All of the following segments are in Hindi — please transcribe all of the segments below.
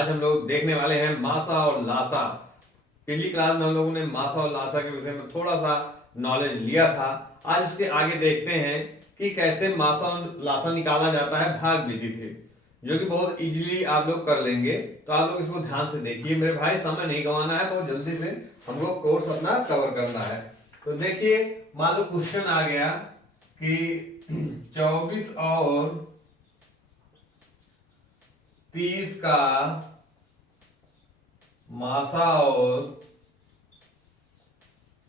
आज हम लोग देखने वाले हैं मासा और लासा। पिछली क्लास में हम लोगों ने मासा और लासा के विषय में थोड़ा सा नॉलेज लिया था। आज इसके आगे देखते हैं कि कैसे मासा और लासा निकाला जाता है भाग विधि से, जो कि बहुत इजीली आप लोग कर लेंगे। तो आप लोग इसको ध्यान से देखिए मेरे भाई, समय नहीं गंवाना है, बहुत जल्दी से हमको कोर्स अपना कवर करना है। तो देखिए, मान लो क्वेश्चन आ गया कि 24 और 30 का मासा और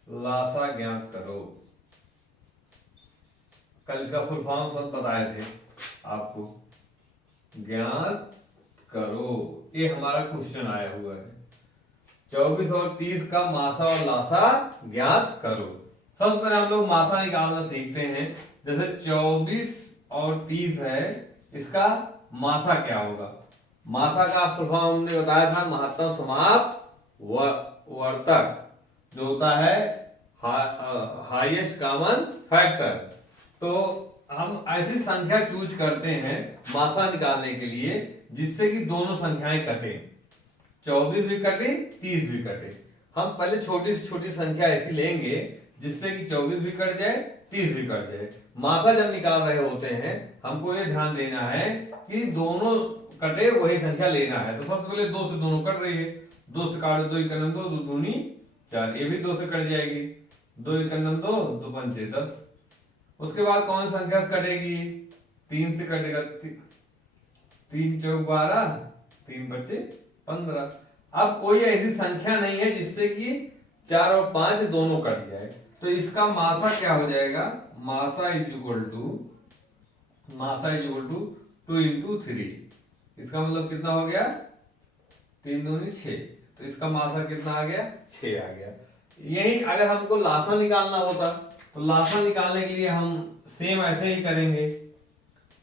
लासा ज्ञात करो। कल इसका फुल फॉर्म सब बताए थे आपको। ज्ञात करो, ये हमारा क्वेश्चन आया हुआ है। 24 और 30 का मासा और लासा ज्ञात करो। सबसे पहले हम लोग मासा निकालना सीखते हैं। जैसे 24 और 30 है, इसका मासा क्या होगा? मासा का फुल फॉर्म हमने बताया था, महत्तम समाप्त वर्तक, जो होता है हाईएस्ट कॉमन फैक्टर। तो हम ऐसी संख्या चूज करते हैं मासा निकालने के लिए जिससे कि दोनों संख्याएं कटे, 24 भी कटे 30 भी कटे। हम पहले छोटी से छोटी संख्या ऐसी लेंगे जिससे कि 24 भी कट जाए 30 भी कट जाए। मासा जब निकाल रहे होते हैं हमको ये ध्यान देना है कि दोनों कटे वही संख्या लेना है। तो सबसे पहले 2 से दोनों कट रही है, 2 से काटो, 2 एकम 2, 2 दूनी 4, ये भी 2 से कट जाएगी, 2 एकम 2, 2 पंचे 10। उसके बाद कौन सी संख्या से कटेगी? 3 से कटेगा, 3 चौक 12, 3 बचे 15। अब कोई ऐसी संख्या नहीं है जिससे कि 4 और 5 दोनों कट जाए। तो इसका मासा क्या हो जाएगा? मासा इज इक्वल टू 2 इंटू 3। इसका मतलब कितना हो गया? 3 दूनी 6। तो इसका मासा कितना आ गया? 6 आ गया। यही अगर हमको लासा निकालना होता तो लासा निकालने के लिए हम सेम ऐसे ही करेंगे,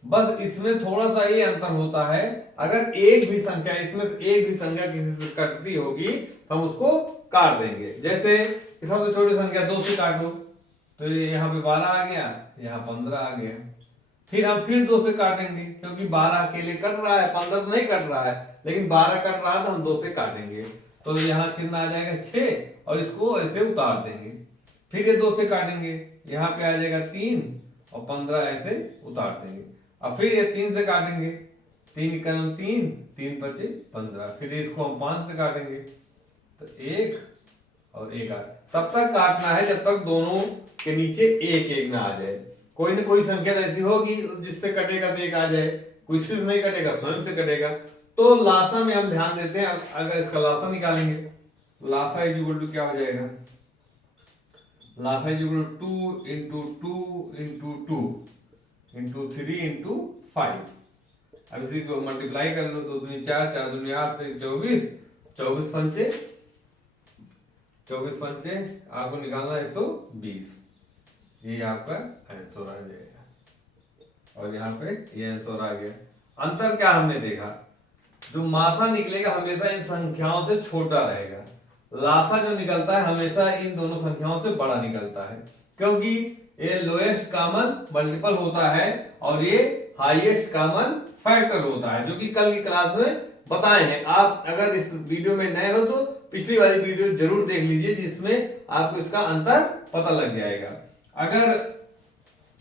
बस इसमें थोड़ा सा ये अंतर होता है। अगर एक भी संख्या इसमें एक भी संख्या किसी से कटती होगी तो हम उसको काट देंगे। जैसे सबसे छोटी संख्या 2 से काटो तो यहाँ पे 12 आ गया, यहाँ 15 आ गया। फिर हम फिर 2 से काटेंगे क्योंकि 12 अकेले कट रहा है, 15 तो नहीं कट रहा है, लेकिन 12 कट रहा है तो हम 2 से काटेंगे। तो यहाँ कितना आ जाएगा? 6, और इसको ऐसे उतार देंगे। फिर ये 2 से काटेंगे, यहाँ पे आ जाएगा 3 और 15 ऐसे उतार देंगे। अब फिर ये 3 से काटेंगे, 3 एकम 3, 3 बचे 15। फिर इसको हम 5 से काटेंगे तो 1 और 1 आ। तब तक काटना है जब तक दोनों के नीचे 1 1 ना आ जाए। कोई ना कोई संख्या ऐसी होगी जिससे कटेगा तो 1 आ जाए, कोई सिर्फ नहीं कटेगा, स्वयं से कटेगा। तो लासा में हम ध्यान देते हैं। अगर इसका लासा निकालेंगे, लासा इज इक्वल टू क्या हो जाएगा? लासा is equal to 2 into 2 into 2 into 3 into 5। अब इसी को मल्टीप्लाई कर लो, 2 दूनी 4, 4 दूनी 8, 24, 24 पंचे 24 पंचे आपको निकालना है 120। ये आपका आंसर आ जाएगा और यहाँ पे ये आंसर आ गया। अंतर क्या हमने देखा? जो मासा निकलेगा हमेशा इन संख्याओं से छोटा रहेगा, लासा जो निकलता है हमेशा इन दोनों संख्याओं से बड़ा निकलता है, क्योंकि ये लोएस्ट कॉमन मल्टीपल होता है और ये हाईएस्ट कॉमन फैक्टर होता है, जो कि कल की क्लास में बताए हैं। आप अगर इस वीडियो में नए हो तो पिछली वाली वीडियो जरूर देख लीजिए, जिसमें आपको इसका अंतर पता लग जाएगा। अगर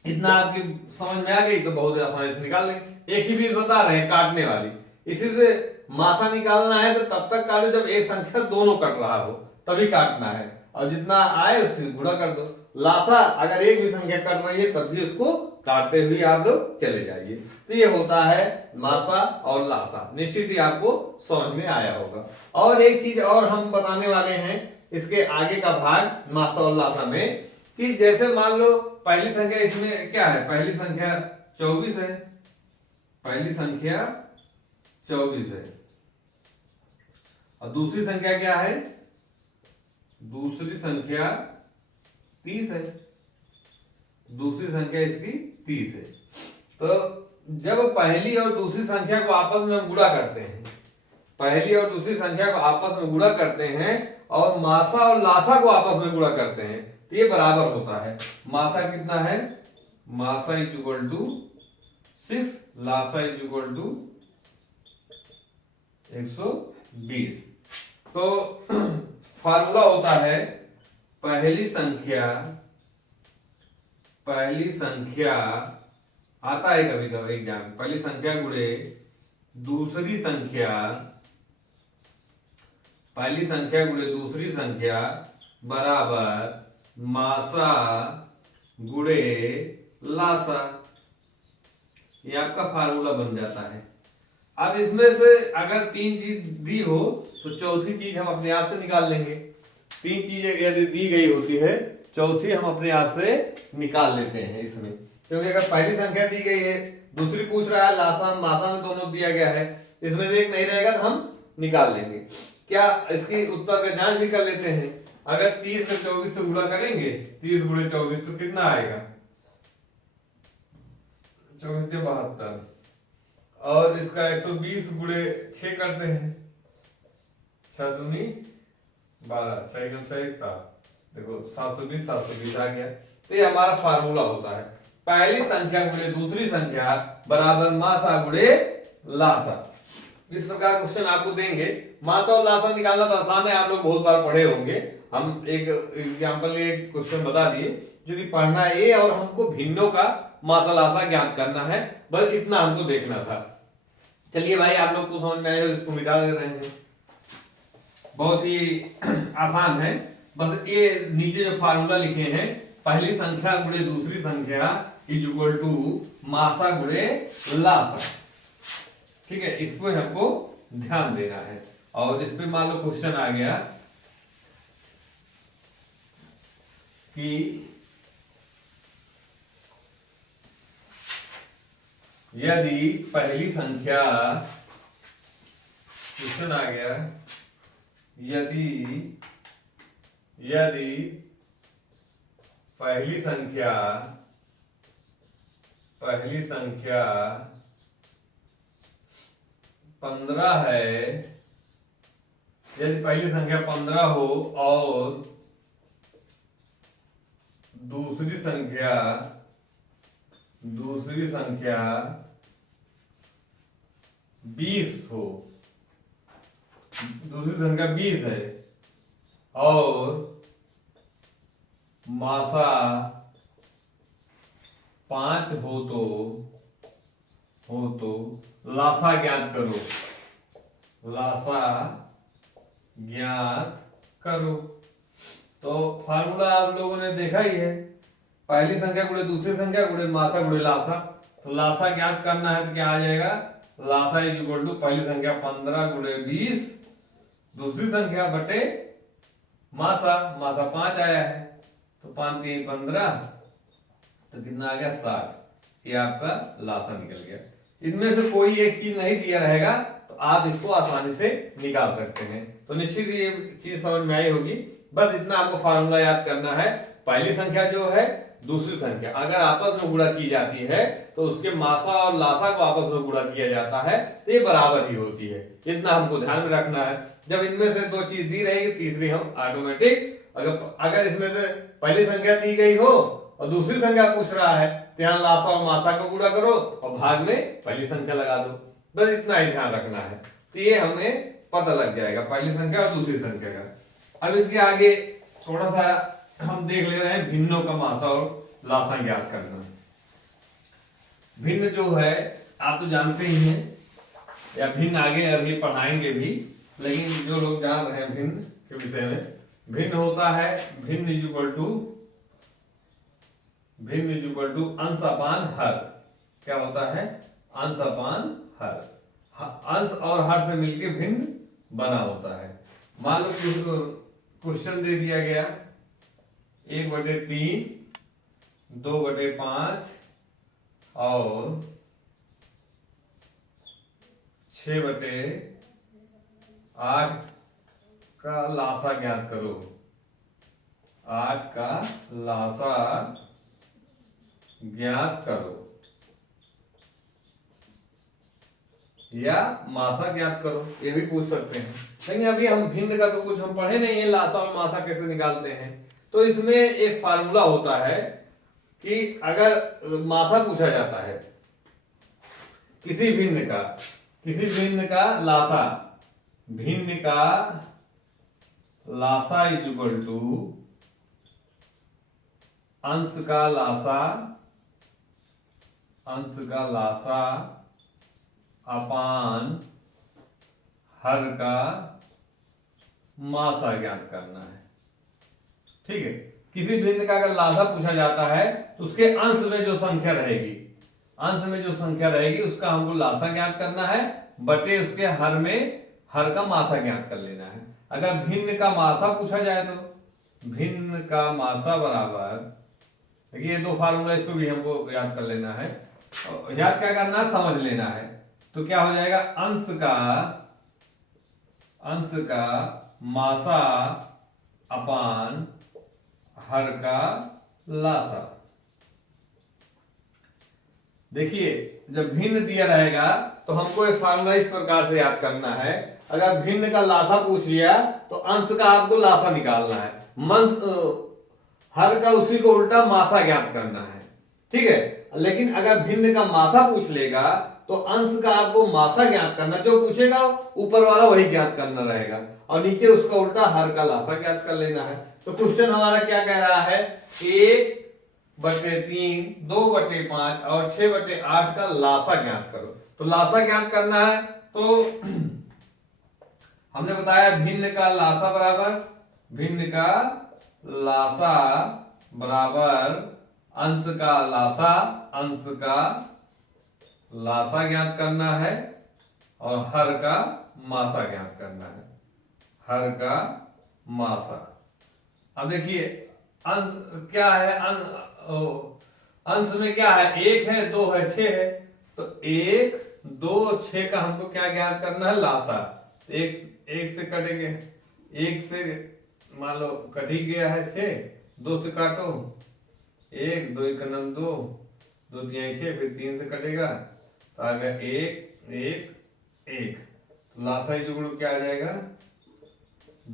इतना आपकी समझ में आ गई तो बहुत आसानी से निकाल लेंगे। एक ही चीज बता रहे हैं काटने वाली, इसी से मासा निकालना है तो तब तक काटो जब एक संख्या दोनों कट रहा हो, तभी काटना है, और जितना आए उससे गुणा कर दो। लासा अगर एक भी संख्या कट रही है तब भी उसको काटते हुए आप लोग चले जाइए। तो ये होता है मासा और लासा। निश्चित ही आपको समझ में आया होगा। और एक चीज और हम बताने वाले हैं इसके आगे का भाग मासा और लासा में, कि जैसे मान लो पहली संख्या इसमें क्या है? पहली संख्या 24 है, पहली संख्या 24 है, और दूसरी संख्या क्या है? दूसरी संख्या 30 है, दूसरी संख्या इसकी 30 है। तो जब पहली और दूसरी संख्या को आपस में गुणा करते हैं, पहली और दूसरी संख्या को आपस में गुणा करते हैं और मासा और लासा को आपस में गुणा करते हैं तो ये बराबर होता है। मासा कितना है? मासा इज इक्वल टू 6, लासा इज इक्वल टू 120। तो फार्मूला होता है पहली संख्या आता है कभी कभी एग्जाम में, पहली संख्या गुणे दूसरी संख्या, पहली संख्या गुणे दूसरी संख्या बराबर मासा गुणे लासा। ये आपका फार्मूला बन जाता है। अब इसमें से अगर तीन चीज दी हो तो चौथी चीज हम अपने आप से निकाल लेंगे। तीन चीजें यदि दी गई होती है, चौथी हम अपने आप से निकाल लेते हैं इसमें, क्योंकि अगर पहली संख्या दी गई है, दूसरी पूछ रहा है, लासा मासा में दोनों दिया गया है, इसमें से एक नहीं रहेगा तो हम निकाल लेंगे। क्या इसकी उत्तर का जांच भी कर लेते हैं। अगर 30 से 24 से गुणा करेंगे, 30 गुणे 24 तो कितना आएगा, 24 के 72, और इसका 120 गुणे 6 करते हैं, 6 दूनी 12, 6 गुणे 6 7, देखो 720 720 आ गया। तो ये हमारा फार्मूला होता है पहली संख्या गुणे दूसरी संख्या बराबर मासा गुणे लासा। इस प्रकार क्वेश्चन आपको देंगे। मासा और लासा निकालना तो आसान है, आप लोग बहुत बार पढ़े होंगे। हम एक एग्जाम्पल एक क्वेश्चन बता दिए जो कि पढ़ना है, और हमको भिन्नों का मासा लासा ज्ञात करना है, बस इतना हमको देखना था। चलिए भाई, आप लोग को समझ में आएगा, इसको मिटा दे रहे हैं, बहुत ही आसान है। बस ये नीचे जो फार्मूला लिखे हैं, पहली संख्या गुणे दूसरी संख्या इज इक्वल टू मासा गुणे लासा, ठीक है, इसको हमको ध्यान देना है। और इस पे मान लो क्वेश्चन आ गया कि यदि पहली संख्या, क्वेश्चन आ गया यदि पहली संख्या 15 है, यदि पहली संख्या 15 हो और दूसरी संख्या 20 हो, दूसरी संख्या 20 है और मासा 5 हो तो लासा ज्ञात करो, लासा ज्ञात करो। तो फार्मूला आप लोगों ने देखा ही है, पहली संख्या गुणे दूसरी संख्या गुणे मासा गुणे लासा। तो लासा ज्ञात करना है तो क्या आ जाएगा, लासा इज इक्वल टू पहली संख्या 15 गुणे 20, दूसरी संख्या बटे मासा 5 आया है, तो 5 3 15, तो कितना आ गया 60। ये आपका लासा निकल गया। इनमें से कोई एक चीज नहीं दिया रहेगा तो आप इसको आसानी से निकाल सकते हैं। तो निश्चित ये चीज समझ में आई होगी। बस इतना आपको फार्मूला याद करना है, पहली संख्या जो है दूसरी संख्या अगर आपस में गुणा की जाती है तो उसके मासा और लासा को आपस में गुणा किया जाता है तो ये बराबर ही होती है। इतना हमको ध्यान में रखना है। जब इनमें से दो चीज दी रहेगी, तीसरी हम ऑटोमेटिक, अगर इसमें से पहली संख्या दी गई हो और दूसरी संख्या पूछ रहा है तो यहाँ लासा और मासा को गुणा करो और भाग में पहली संख्या लगा दो। बस इतना ही ध्यान रखना है, तो ये हमें पता लग जाएगा पहली संख्या और दूसरी संख्या का। अब इसके आगे थोड़ा सा हम देख ले रहे हैं भिन्नों का मासा और लासा ज्ञात करना। भिन्न जो है आप तो जानते ही हैं, या भिन्न आगे अभी पढ़ाएंगे भी, लेकिन जो लोग जान रहे हैं भिन्न के विषय में, भिन्न होता है भिन्न इज इक्वल टू अंश अपान हर। क्या होता है, अंश अपान हर, अंश और हर से मिलके भिन्न बना होता है। मान लो क्वेश्चन दे दिया गया 1/3, 2/5 और 6/8 का लासा ज्ञात करो। 8 का लासा ज्ञात करो या मासा ज्ञात करो, ये भी पूछ सकते हैं। लेकिन अभी हम भिन्न का तो कुछ हम पढ़े नहीं है, लासा और मासा कैसे निकालते हैं। तो इसमें एक फार्मूला होता है कि अगर मासा पूछा जाता है किसी भिन्न का लासा, भिन्न का लासा इज इक्वल टू अंश का लासा अपान हर का मासा ज्ञात करना है। ठीक है, किसी भिन्न का अगर लासा पूछा जाता है तो उसके अंश में जो संख्या रहेगी, उसका हमको लासा ज्ञात करना है, बटे उसके हर में हर का मासा ज्ञात कर लेना है। अगर भिन्न का मासा पूछा जाए तो भिन्न का मासा बराबर, देखिए ये दो फार्मूला, इसको भी हमको याद कर लेना है। याद क्या करना है, समझ लेना है। तो क्या हो जाएगा, अंश का मासा अपान हर का लासा। देखिए जब भिन्न दिया रहेगा तो हमको एक फार्मूला इस प्रकार से याद करना है। अगर भिन्न का लासा पूछ लिया तो अंश का आपको लासा निकालना है, हर का उसी को उल्टा मासा ज्ञात करना है। ठीक है, लेकिन अगर भिन्न का मासा पूछ लेगा तो अंश का आपको मासा ज्ञात करना, जो पूछेगा ऊपर वाला वही ज्ञात करना रहेगा, और नीचे उसका उल्टा हर का लासा ज्ञात कर लेना है। तो क्वेश्चन हमारा क्या कह रहा है, 1/3, 2/5 और 6/8 का लासा ज्ञात करो। तो लासा ज्ञात करना है तो हमने बताया भिन्न का लासा बराबर अंश का लासा ज्ञात करना है और हर का मासा ज्ञात करना है, हर का मासा। अब देखिए अंश क्या है, अंश में क्या है, 1 है, 2 है, 6 है। तो 1, 2, 6 का हमको क्या ज्ञात करना है, लासा। एक से कटेंगे, 1 से मान लो कट ही गया है 6, 2 से काटो, 1, 2 1 2, 2 3 6, फिर 3 से कटेगा तो आ गया 1 1 1। तो लासा इज इक्वल टू क्या आ जाएगा,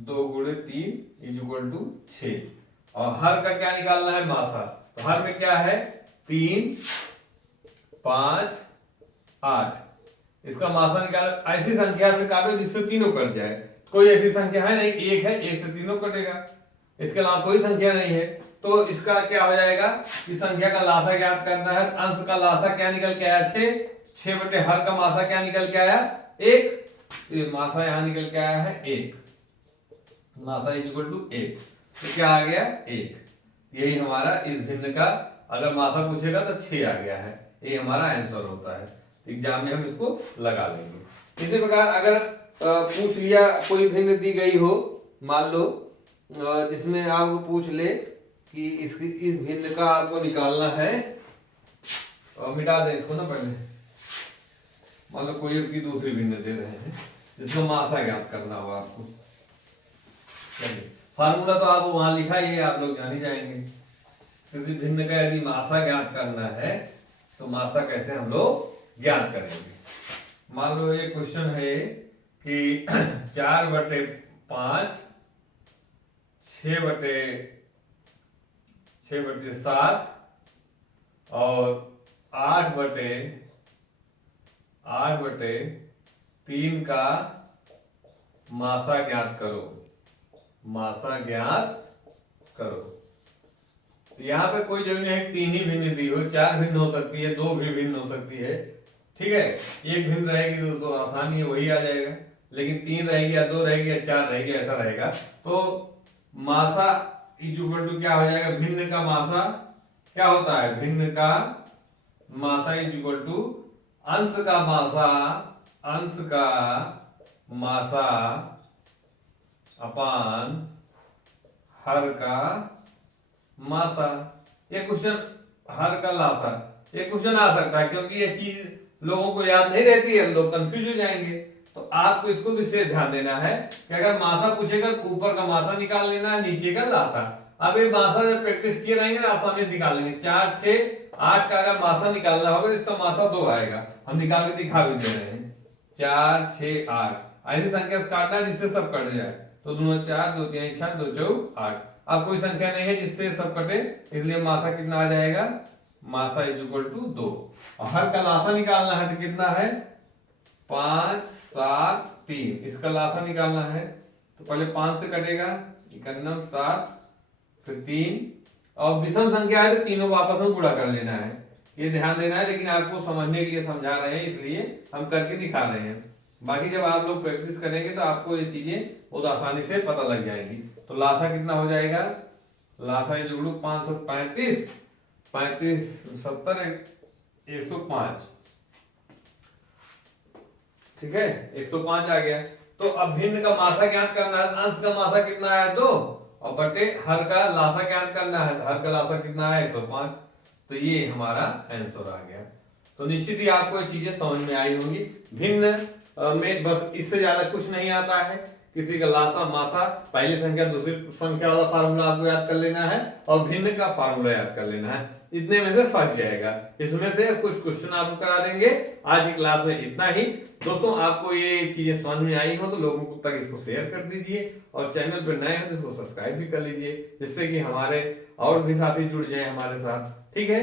2 × 3 इज इक्वल टू 6। और हर का क्या निकालना है, मासा। तो हर में क्या है, 3 5 8। इसका मासा निकालो, ऐसी संख्या से काटो जिससे तीनों कट जाए। कोई ऐसी संख्या है नहीं, 1 है, 1 से तीनों कटेगा, इसके अलावा कोई संख्या नहीं है। तो इसका क्या हो जाएगा, इस संख्या का लासा ज्ञात करना है। अंश का लासा क्या निकल के आया, 6 बटे हर का मासा क्या निकल के आया, 1। मासा यहां निकल के आया है 1, मासा इज इक्वल टू 1। तो क्या आ गया, 1। यही हमारा इस भिन्न का अगर मासा पूछेगा तो 6 आ गया है, ये हमारा आंसर होता है। एग्जाम में हम इसको लगा लेंगे। इसी प्रकार अगर पूछ लिया, कोई भिन्न दी गई हो, मान लो जिसमें आपको पूछ ले कि इस भिन्न का आपको निकालना है, और मिटा दें इसको ना पहले। मान लो कोई इसकी दूसरी भिन्न दे रहे हैं जिसमें मासा ज्ञात करना होगा आपको। चलिए फार्मूला तो आपको वहां लिखा ही है, आप लोग जान ही जाएंगे। किसी भिन्न का यदि मासा ज्ञात करना है तो मासा कैसे हम लोग ज्ञात करेंगे। मान लो ये क्वेश्चन है कि 4/5 6/7 और 8/3 का मासा ज्ञात करो, यहाँ पे कोई जरूरी नहीं है 3 ही भिन्न दी हो, 4 भिन्न हो सकती है, 2 भी भिन्न हो सकती है। ठीक है, एक भिन्न रहेगी तो आसानी है, वही आ जाएगा। लेकिन 3 रहेगी या 2 रहेगी या 4 रहेगी, ऐसा रहेगा। तो मासा इज इक्वल टू क्या हो जाएगा, भिन्न का मासा क्या होता है, भिन्न का मासा इज इक्वल टू अंश का मासा अपान हर का मासा। ये क्वेश्चन हर का लासा, ये क्वेश्चन आ सकता है क्योंकि ये चीज लोगों को याद नहीं रहती है, लोग कंफ्यूज हो जाएंगे। तो आपको इसको विशेष ध्यान देना है कि अगर मासा पूछेगा तो ऊपर का मासा निकाल लेना है, नीचे का लासा। अब ये मासा जब प्रैक्टिस किए रहेंगे तो आसानी से निकाल लेंगे। 4 6 8 का अगर मासा निकालना होगा तो इसका मासा 2 आएगा, हम निकाल के दिखा भी दे रहे हैं। 4 6 8 ऐसी संख्या काटना जिससे सब कट जाए। तो 2 4 2 3 6 2 4 8। अब कोई संख्या नहीं है जिससे सब कटे, इसलिए मासा कितना आ जाएगा, मासा इज इक्वल टू 2। और हर का लासा निकालना है तो कितना है, 5 7 3, इसका लासा निकालना है तो पहले 5 से कटेगा, 91 7 फिर 3 और विषम संख्या है तो तीनों को आपस में गुणा कर लेना है। ये ध्यान देना है, लेकिन आपको समझने के लिए समझा रहे हैं इसलिए हम करके दिखा रहे हैं। बाकी जब आप लोग प्रैक्टिस करेंगे तो आपको ये चीजें बहुत आसानी से पता लग जाएंगी। तो लासा कितना हो जाएगा, लासा ये जोड़ू 535 35 70 105, ठीक है 105 आ गया। तो अब भिन्न का मासा ज्ञात करना है, अंश का मासा कितना है 2 और बटे हर का लासा ज्ञात करना है, हर का लासा कितना है 105। तो ये हमारा आंसर आ गया। तो निश्चित ही आपको ये चीजें समझ में आई होंगी। भिन्न में बस इससे ज्यादा कुछ नहीं आता है। किसी का लासा मासा पहली संख्या दूसरी संख्या वाला फार्मूला आपको याद कर लेना है और भिन्न का फार्मूला याद कर लेना है, इतने में से फंस जाएगा। इसमें से कुछ क्वेश्चन आपको करा देंगे। आज की क्लास में इतना ही। दोस्तों आपको ये चीजें समझ में आई हो तो लोगों तक इसको शेयर कर दीजिए और चैनल पर नए हो तो इसको सब्सक्राइब भी कर लीजिए, जिससे कि हमारे और भी साथी जुड़ जाए हमारे साथ। ठीक है।